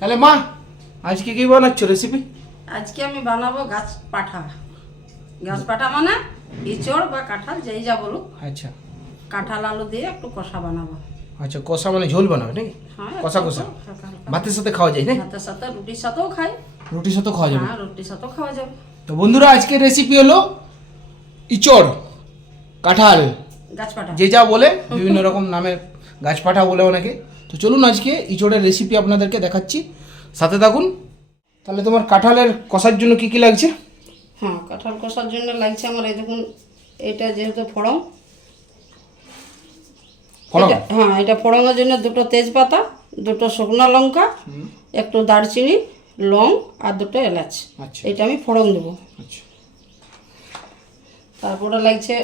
তাহলে মা আজকে কি বানাচ্ছ রেসিপি আজকে আমি বানাবো গাছ পাঠা। গাছ পাঠা মানে ইচড় বা কাঁঠাল যেই যা বলুক। আচ্ছা। কাঁঠাল আলু দিয়ে একটু কষা বানাবো। আচ্ছা কষা মানে ঝোল বানাবে নাকি? হ্যাঁ কষা কষা। ভাতের সাথে খাওয়া যায় না ভাতের সাথে রুটির সাথেও খাই। রুটির সাথে খাওয়া যাবে। হ্যাঁ রুটির সাথেও খাওয়া যাবে। তো বন্ধুরা আজকে রেসিপি হলো ইচড় কাঁঠাল গাছ পাঠা। যে যা বলে বিভিন্ন রকম নামের গাছপাঠা বলে অনেকে। তো চলুন আজকে ইচড়ের রেসিপি আপনাদেরকে দেখাচ্ছি। সাথে থাকুন। তাহলে তোমার কাঁঠালের কষার জন্য কি কি লাগছে? হ্যাঁ কাঁঠাল কষার জন্য লাগছে আমার এই দেখুন এটা যেহেতু ফড়ং? হ্যাঁ এটা ফড়ঙের জন্য দুটো তেজপাতা দুটো শুকনো লঙ্কা একটু দারচিনি লং আর দুটো এলাচ। আচ্ছা। এটা আমি ফড়ং দেবো। আচ্ছা। তারপরে লাগছে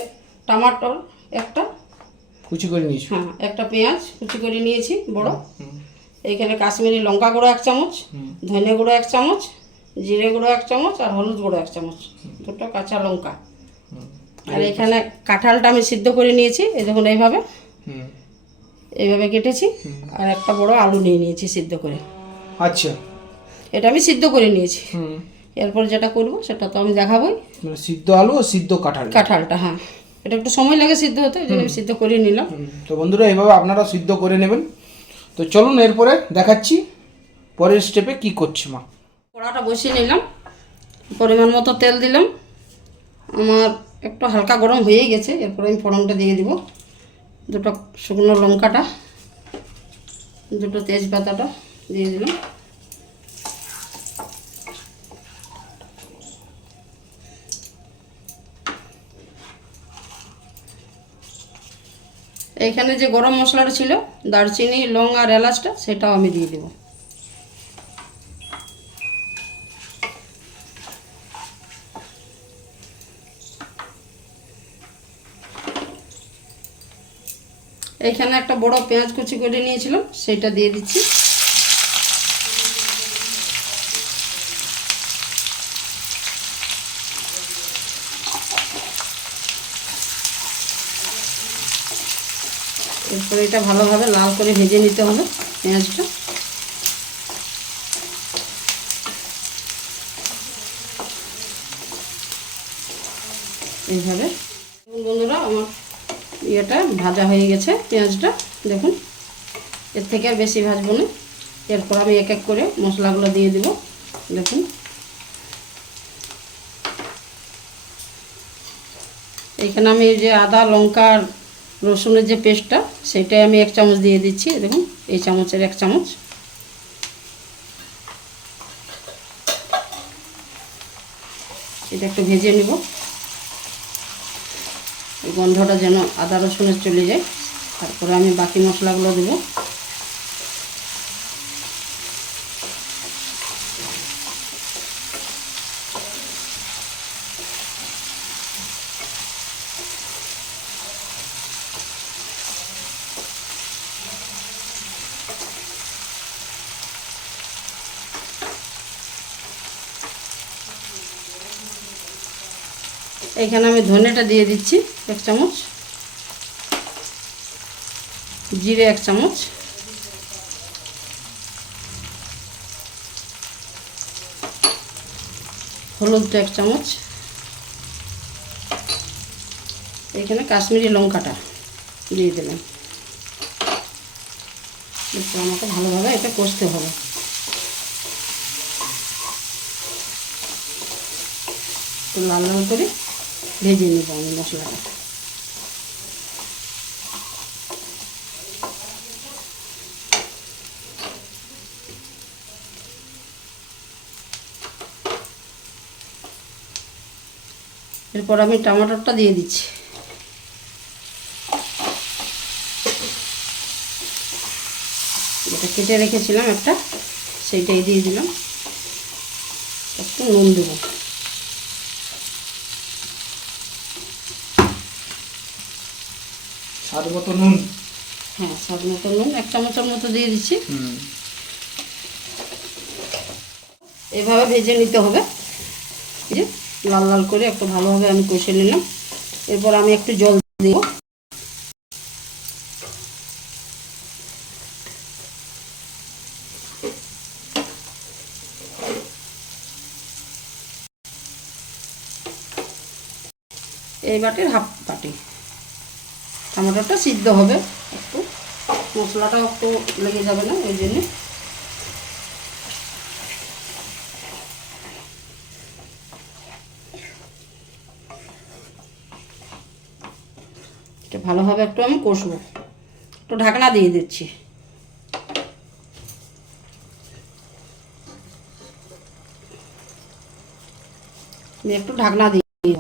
টমাটোর একটা কুচি করে নিয়েছি। হ্যাঁ একটা পেঁয়াজ কুচি করে নিয়েছি বড়। এইখানে কাশ্মীরি লঙ্কা গুঁড়ো এক চামচ ধনে গুঁড়ো এক চামচ জিরে গুঁড়ো এক চামচ আর হলুদ গুঁড়ো এক চামচ। দুটো কাঁচা লঙ্কা। আর এখানে কাঁঠালটা আমি সিদ্ধ করে নিয়েছি এই দেখুন এইভাবে। এইভাবে কেটেছি। আর একটা বড় আলু নিয়ে নিয়েছি সিদ্ধ করে। আচ্ছা। এটা আমি সিদ্ধ করে নিয়েছি। এরপর যেটা করব সেটা তো আমি দেখাবোই। মানে সিদ্ধ আলু সিদ্ধ কাঁঠাল। কাঁঠালটা হ্যাঁ। এটা একটু সময় লাগে সিদ্ধ হতে ওই জন্য আমি সিদ্ধ করে নিলাম। তো বন্ধুরা এইভাবে আপনারা সিদ্ধ করে নেবেন। তো চলুন এরপরে দেখাচ্ছি পরের স্টেপে কি করছে মা। কড়াটা বসিয়ে নিলাম পরিমাণ মতো তেল দিলাম। আমার একটু হালকা গরম হয়ে গেছে এরপরে আমি ফোড়নটা দিয়ে দিব। দুটো শুকনো লঙ্কাটা দুটো তেজপাতাটা দিয়ে দিলাম। এইখানে যে গরম মশলাটা ছিল, দারচিনি, লং আর এলাচটা, সেটাও আমি দিয়ে দেবো। এখানে একটা বড় পেঁয়াজ কুচি করে নিয়েছিলাম, সেটা দিয়ে দিচ্ছি। এরপরে এটা ভালোভাবে লাল করে ভেজে নিতে হবে পেঁয়াজটা। এইভাবে বন্ধুরা, আমার ইয়েটা ভাজা হয়ে গেছে পেঁয়াজটা। দেখুন, এর থেকে আর বেশি ভাজবো না। এরপর আমি এক এক করে মশলাগুলো দিয়ে দিব। দেখুন। এখানে আমি যে আদা, লঙ্কা আর রসুনের যে পেস্টটা, সেটাই আমি এক চামচ দিয়ে দিচ্ছি। দেখুন, এই চামচের এক চামচ। এটা একটু ভেজে নিব। গন্ধটা যেন আদা রসুনের চলে যায়। তারপরে আমি বাকি মশলাগুলো দেবো। এখানে আমি ধনেটা দিয়ে দিচ্ছি এক চামচ। জিরে এক চামচ। হলুদটা এক চামচ। এখানে কাশ্মীরি লঙ্কাটা দিয়ে একটু আমাকে ভালোভাবে এটা কষতে হবে। লাল লাল করে ভেজে নেব আমি মশলাটা। এরপর আমি টমাটোরটা দিয়ে দিচ্ছি। যেটা কেটে রেখেছিলাম একটা, সেইটাই দিয়ে দিলাম। একটু নুন দেবো। স্বাদ মতো নুন। হ্যাঁ স্বাদ মতো নুন এক চামচের মতো দিয়ে দিচ্ছি। এভাবে ভেজে নিতে হবে। যে লাল লাল করে একটু ভালোভাবে আমি কষে নিলাম। এরপর আমি একটু জল দেব। এই বাটির হাফ বাটি। টমেটোটা সিদ্ধ হবে। একটু মশলাটাও একটু লেগে যাবে না, ওই জন্যে। ভালোভাবে একটু আমি কষবো। একটু ঢাকনা দিয়ে দিচ্ছি। একটু ঢাকনা দিয়ে দিব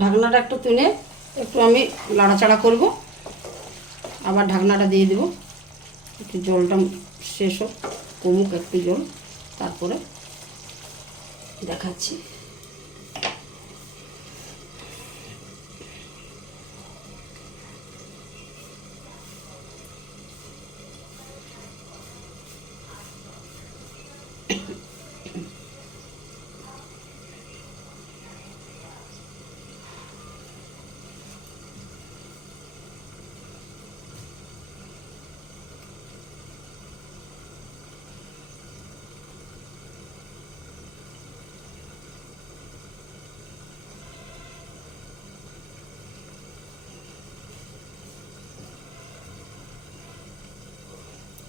ঢাকনাটা একটু তুলে একটু আমি লাড়াচাড়া করব। আবার ঢাকনাটা দিয়ে দেব। একটু জলটা শেষ হোক, কমুক একটু জল। তারপরে দেখাচ্ছি।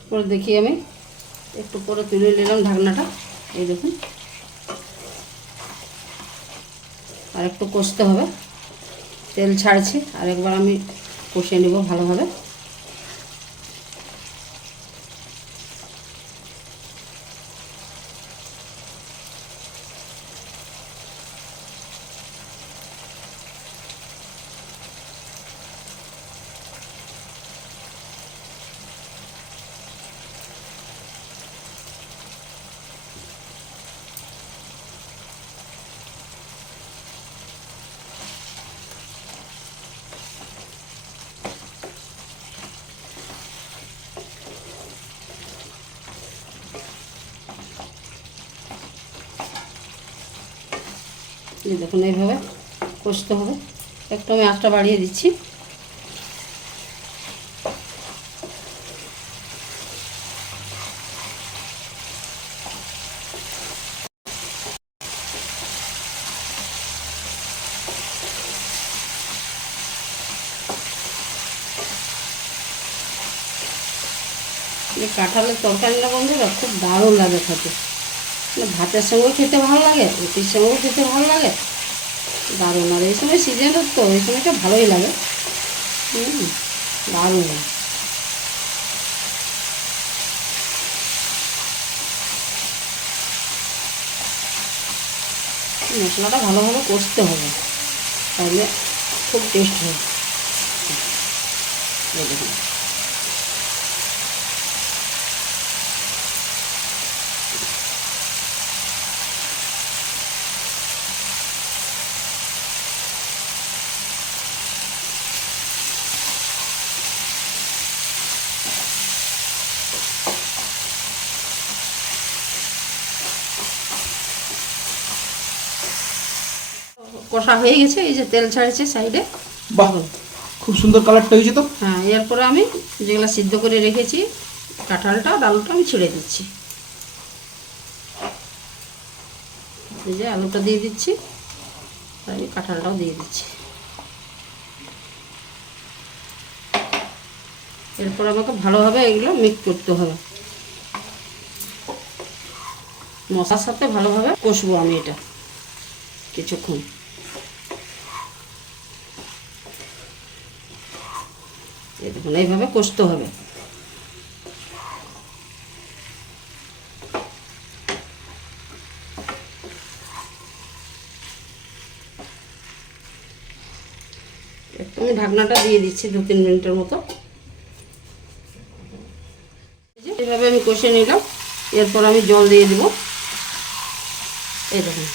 পরে দেখি আমি একটু পরে তুলে নিলাম ঢাকনাটা। এই দেখুন। আর একটু কষতে হবে। তেল ছাড়ছি আর একবার আমি কষিয়ে নেব ভালোভাবে। দেখুন, এইভাবে কষতে হবে। একটু আমি আঁচটা বাড়িয়ে দিচ্ছি। কাঁঠালের তরকারিটা বন্ধুরা খুব দারুণ লাগে খেতে। ভাতের সঙ্গেও খেতে ভালো লাগে, রুটির সঙ্গেও খেতে ভালো লাগে। দারুণ, আর এই সময় সিজনের তো, এই সময়টা ভালোই লাগে। হুম, দারুণ। মশলাটা ভালোভাবে কষতে হবে, তাহলে খুব টেস্ট হবে। দেখুন। কষা হয়ে গেছে এই যে তেল ছাড়ছে সাইডে। বাহ খুব সুন্দর কালারটা হয়েছে তো। হ্যাঁ এরপরে আমি যেগুলো সিদ্ধ করে রেখেছি কাঁঠালটা আলুটা আমি ছেড়ে দিচ্ছি। এই যে আলুটা দিয়ে দিচ্ছি আমি কাঁঠালটাও দিয়ে দিচ্ছি। এরপর আমাকে ভালোভাবে এগুলো মিক্স করতে হবে। মশার সাথে ভালোভাবে কষবো আমি এটা কিছুক্ষণ। এই দেখুন এইভাবে কষতে হবে। আমি ঢাকনাটা দিয়ে দিচ্ছি দু তিন মিনিটের মতো। এই এইভাবে আমি কষে নিলাম। এরপর আমি জল দিয়ে দেবো। এই দেখুন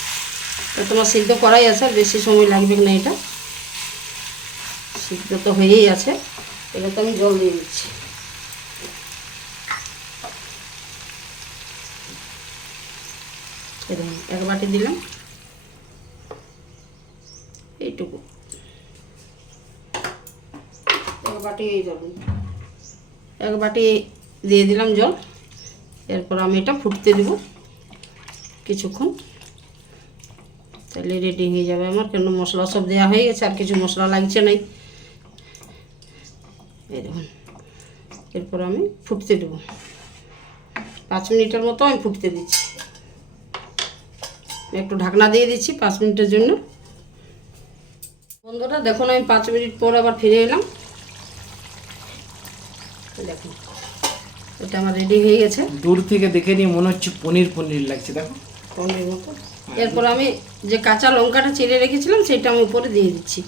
তোমার সিদ্ধ করাই আছে বেশি সময় লাগবে না এটা। সিদ্ধ তো হয়েই আছে। এবার তো আমি জল দিয়ে দিচ্ছি। দেখুন, এক বাটি দিলাম। এইটুকু। এক বাটি জল। এক বাটি দিয়ে দিলাম জল। এরপর আমি এটা ফুটতে দেব কিছুক্ষণ। তাহলে রেডি হয়ে যাবে আমার কেন মশলা সব দেওয়া হয়ে গেছে আর কিছু মশলা লাগছে নাই। এই দেখুন। এরপর আমি ফুটতে দেবো। পাঁচ মিনিটের মতো আমি ফুটতে দিচ্ছি। একটু ঢাকনা দিয়ে দিচ্ছি পাঁচ মিনিটের জন্য। বন্ধুরা দেখুন আমি পাঁচ মিনিট পর আবার ফিরে এলাম। দেখুন এটা আমার রেডি হয়ে গেছে। দূর থেকে দেখে নিয়ে মনে হচ্ছে পনির পনির লাগছে দেখো। পনির মতো। এরপর আমি যে কাঁচা লঙ্কাটা চিড়ে রেখেছিলাম সেটা আমি উপরে দিয়ে দিচ্ছি।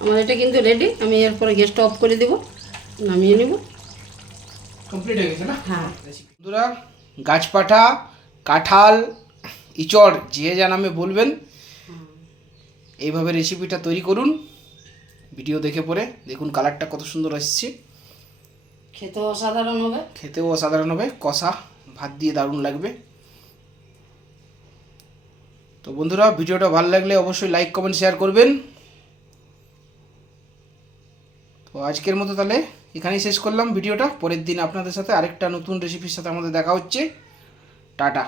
আমার এটা কিন্তু রেডি আমি এরপরে গ্যাসটা অফ করে দেব নামিয়ে নেব। কমপ্লিট হয়ে গেছে না? হ্যাঁ। বন্ধুরা গাছপাঠা কাঁঠাল ইচড় যে যা নামে বলবেন এইভাবে রেসিপিটা তৈরি করুন ভিডিও দেখে পরে দেখুন কালারটা কত সুন্দর আসছে। খেতেও অসাধারণ হবে। খেতেও অসাধারণ হবে কষা ভাত দিয়ে দারুণ লাগবে। তো বন্ধুরা ভিডিওটা ভালো লাগলে অবশ্যই লাইক কমেন্ট শেয়ার করবেন। তো আজকের মতো তাহলে এখানেই শেষ করলাম ভিডিওটা। পরের দিন আপনাদের সাথে আরেকটা নতুন রেসিপির সাথে আমাদের দেখা হচ্ছে। টাটা।